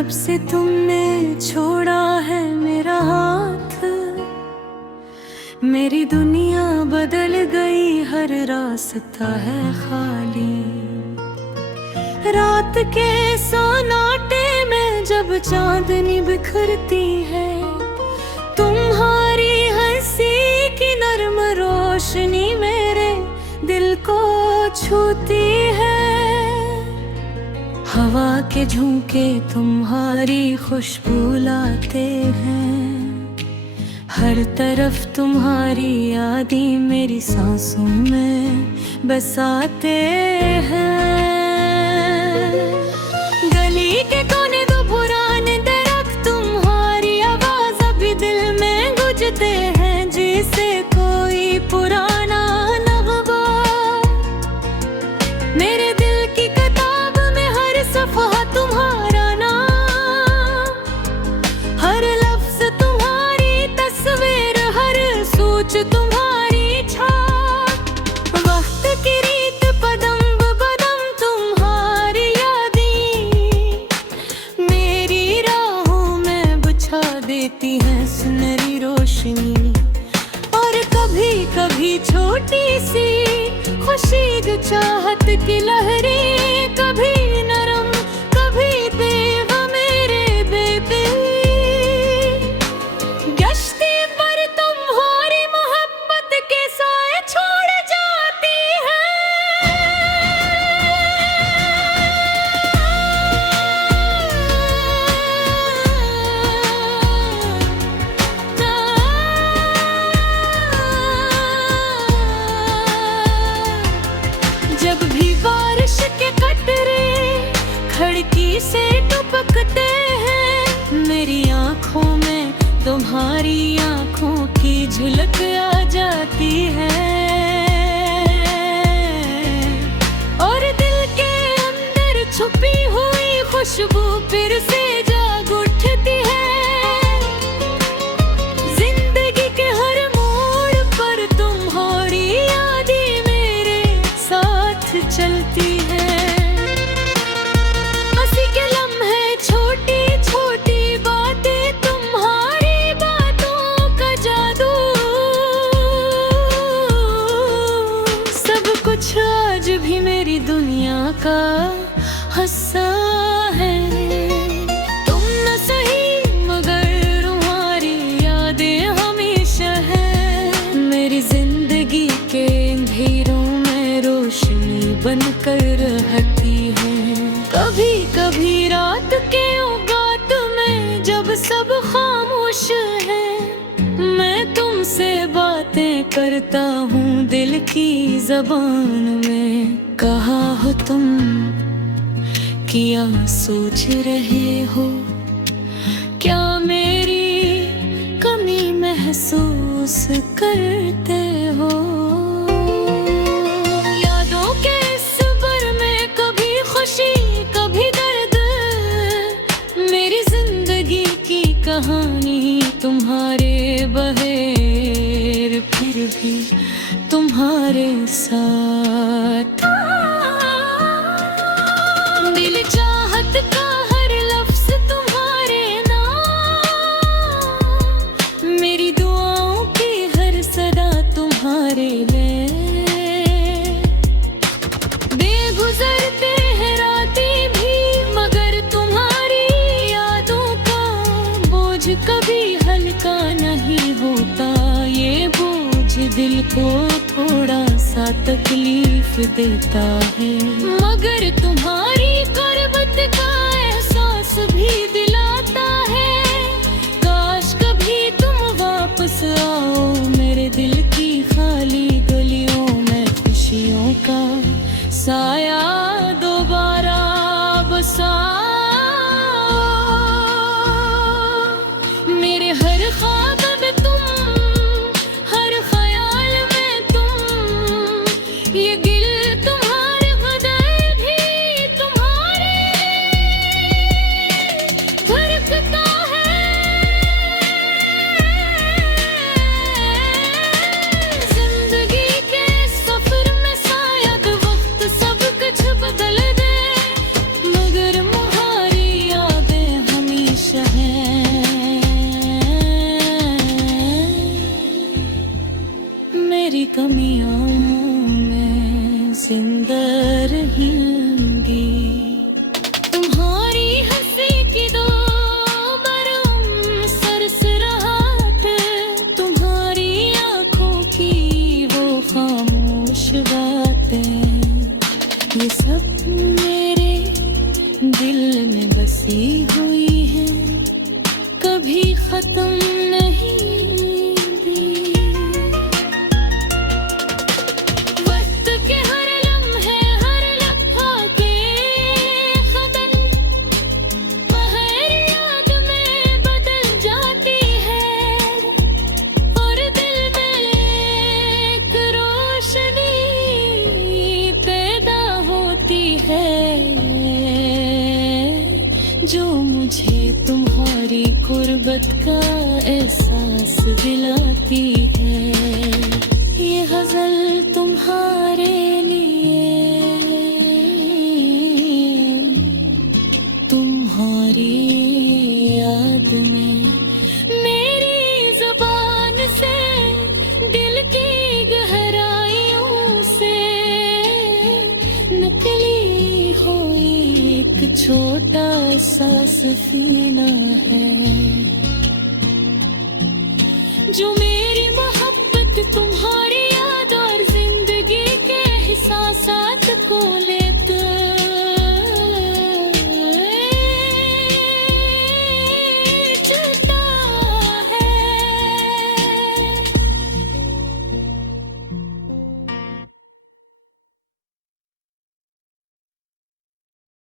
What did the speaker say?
जब से तुमने छोड़ा है मेरा हाथ, मेरी दुनिया बदल गई, हर रास्ता है खाली। रात के सन्नाटे में जब चांदनी बिखरती है, तुम्हारी हंसी की नर्म रोशनी मेरे दिल को छूती है। हवा के झोंके तुम्हारी खुशबू लाते हैं, हर तरफ तुम्हारी यादें मेरी सांसों में बसाते हैं। गली के कोने दो पुराने दरख्त, तुम्हारी आवाज अभी दिल में गूंजते हैं, जैसे कोई पुराना नगमा। मेरे दिल की किताब में हर सफ़हा तुम्हारा नाम, हर लफ्ज़ तुम्हारी तस्वीर, हर सोच तुम्हारी छाप। वक्त की रीत कदम बदम तुम्हारी यादें मेरी राहों में बिछा देती हैं सुनहरी रोशनी। और कभी कभी छोटी सी खुशी जो चाहत की लहरें, कभी नरम कभी तेज मेरे बेबी। गश्ती पर तुम्हारी मोहब्बत के साए छोड़ जाती है। जब भी बारिश के कतरे खिड़की से टपकते हैं, मेरी आँखों में तुम्हारी आँखों की झलक आ जाती है। और दिल के अंदर छुपी हुई खुशबू फिर से जाग उठती है। जिंदगी के हर मोड़ पर तुम्हारी यादें मेरे साथ चलती है। हंसी के लम्हे, छोटी छोटी बातें, तुम्हारी बातों का जादू, सब कुछ आज भी मेरी दुनिया का हिस्सा है। तुम न सही मगर तुम्हारी यादें हमेशा है मेरी जिंदगी के अंधेरों में रोशनी बनकर रहती है। कभी कभी रात के औकात में जब सब खामोश है, मैं तुमसे बातें करता हूँ दिल की ज़बान में। कहा हो तुम, क्या सोच रहे हो, क्या मेरी कमी महसूस करते हो। यादों के इस भर में कभी खुशी कभी दर्द, मेरी जिंदगी की कहानी तुम्हारे बगैर फिर भी तुम्हारे साथ। दिल चाहत का हर लफ्ज़ तुम्हारे नाम, मेरी दुआओं की हर सदा तुम्हारे लिए। बेगुजरते हैं रातें भी मगर तुम्हारी यादों का बोझ कभी हल्का नहीं होता। ये बोझ दिल को थोड़ा सा तकलीफ देता है, मगर तुम्हारी गुर्बत का एहसास भी दिलाता है। काश कभी तुम वापस आओ मेरे दिल की खाली गलियों में, खुशियों का साया दोबारा बसाओ। मेरे हर ख्वाब में तुम, हर ख्याल में तुम, ये गिल तुम्हारे गदर भी तुम्हारे। नाम मैं जिंदा रहूंगी। तुम्हारी हंसी की दो बरम सरसराहट, तुम्हारी आंखों की वो खामोश बातें, ये सब मेरे दिल में बसी हुई है, कभी खत्म नहीं हुई। वक्त के हर लम्हे हर लम्हा के खतन बहर याद में बदल जाती है, और दिल में एक रोशनी पैदा होती है, जो मुझे तुम्हारी गुर्बत का एहसास दिलाती है। ये गजल तुम्हारे लिए, तुम्हारी याद में, मेरी जुबान से दिल की गहराइयों से निकली हुई एक छोटा सा सफीना है, जो मेरी मोहब्बत तुम्हारी याद और जिंदगी के एहसासात